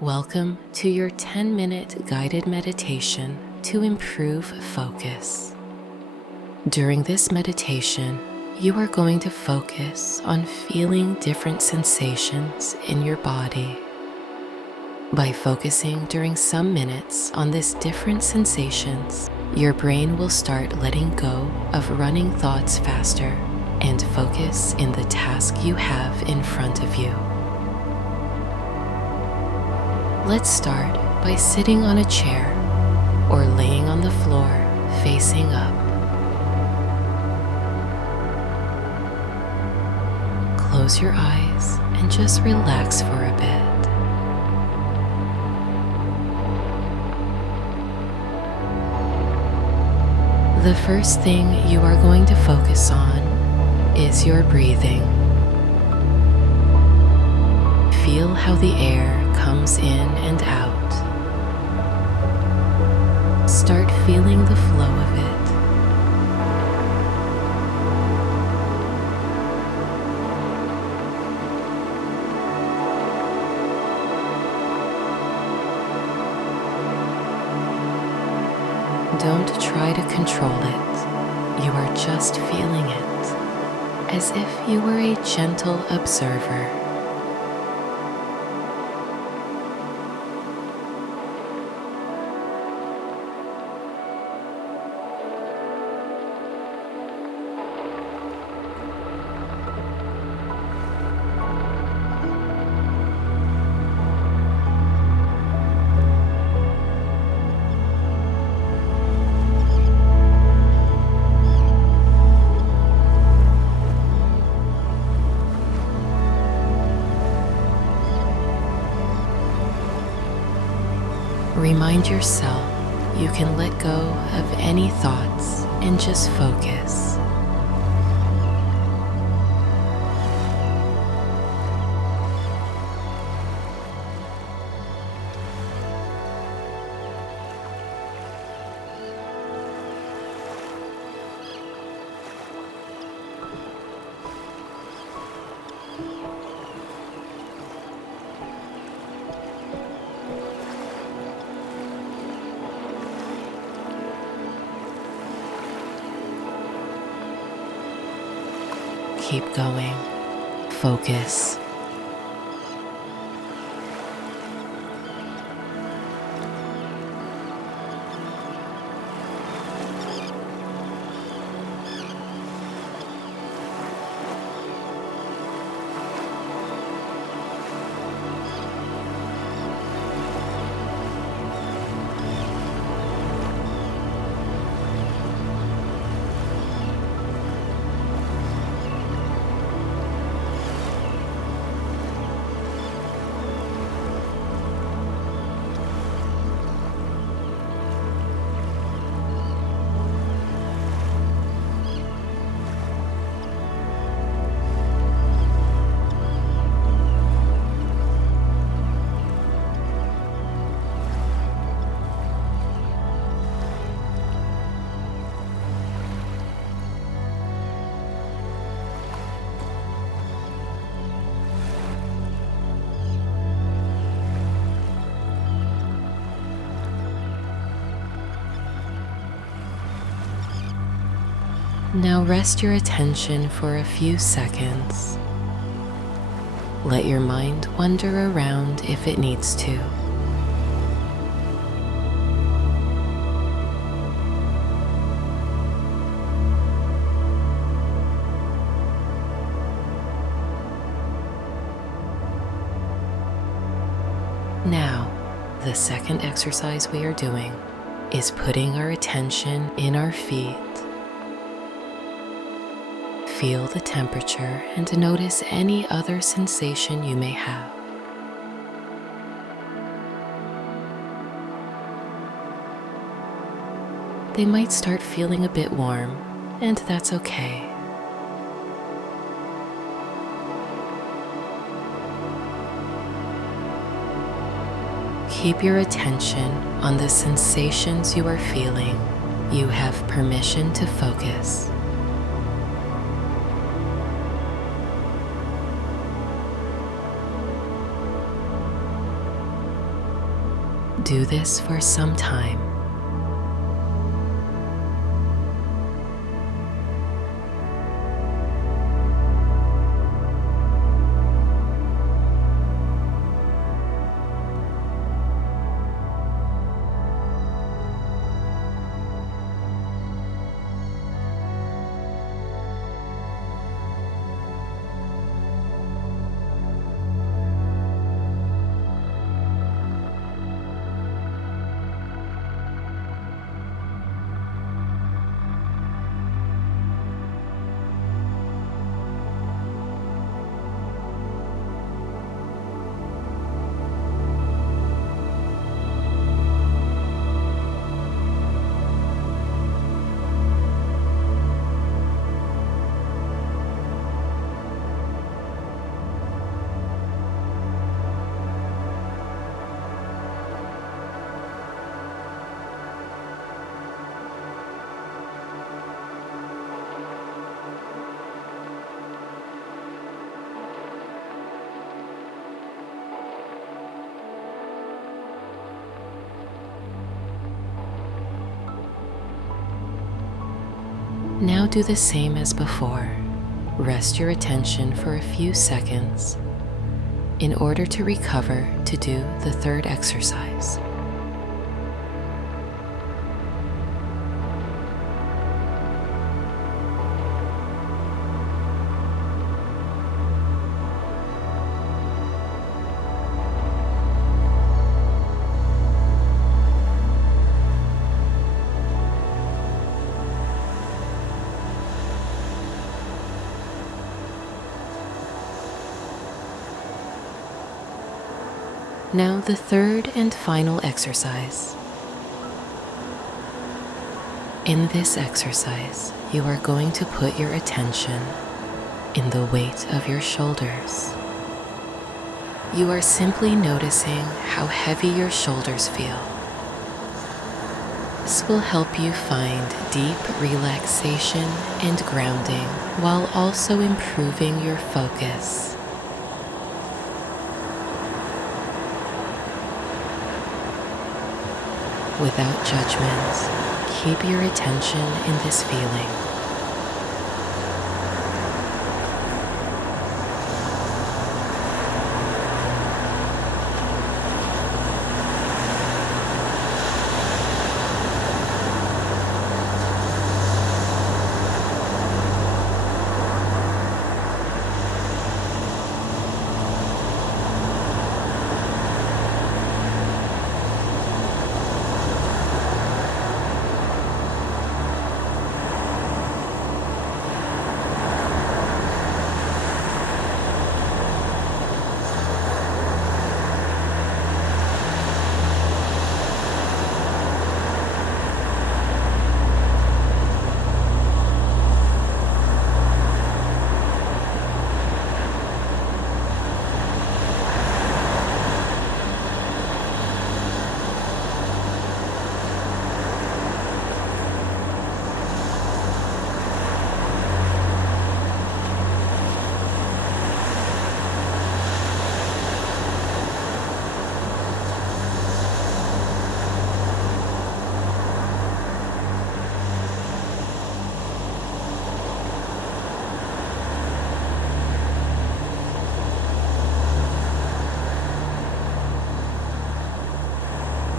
Welcome to your 10-minute guided meditation to improve focus. During this meditation, you are going to focus on feeling different sensations in your body. By focusing during some minutes on these different sensations, your brain will start letting go of running thoughts faster and focus in the task you have in front of you. Let's start by sitting on a chair or laying on the floor facing up. Close your eyes and just relax for a bit. The first thing you are going to focus on is your breathing. Feel how the air comes in and out. Start feeling the flow of it. Don't try to control it. You are just feeling it, as if you were a gentle observer. Remind yourself you can let go of any thoughts and just focus. Keep going. Focus. Now rest your attention for a few seconds. Let your mind wander around if it needs to. Now, the second exercise we are doing is putting our attention in our feet. Feel the temperature and notice any other sensation you may have. They might start feeling a bit warm, and that's okay. Keep your attention on the sensations you are feeling. You have permission to focus. Do this for some time. Now do the same as before. Rest your attention for a few seconds in order to recover to do the third exercise. Now the third and final exercise. In this exercise, you are going to put your attention in the weight of your shoulders. You are simply noticing how heavy your shoulders feel. This will help you find deep relaxation and grounding while also improving your focus. Without judgment, keep your attention in this feeling.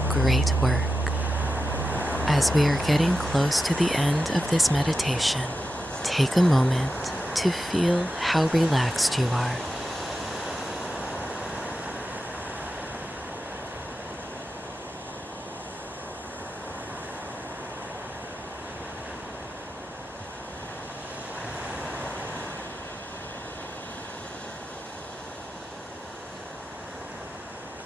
Great work. As we are getting close to the end of this meditation, take a moment to feel how relaxed you are.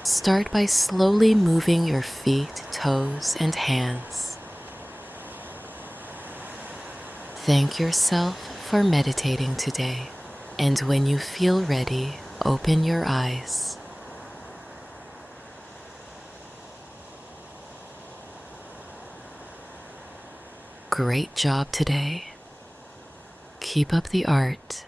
Start by slowly moving your feet, toes, and hands. Thank yourself for meditating today, and when you feel ready, open your eyes. Great job today. Keep up the art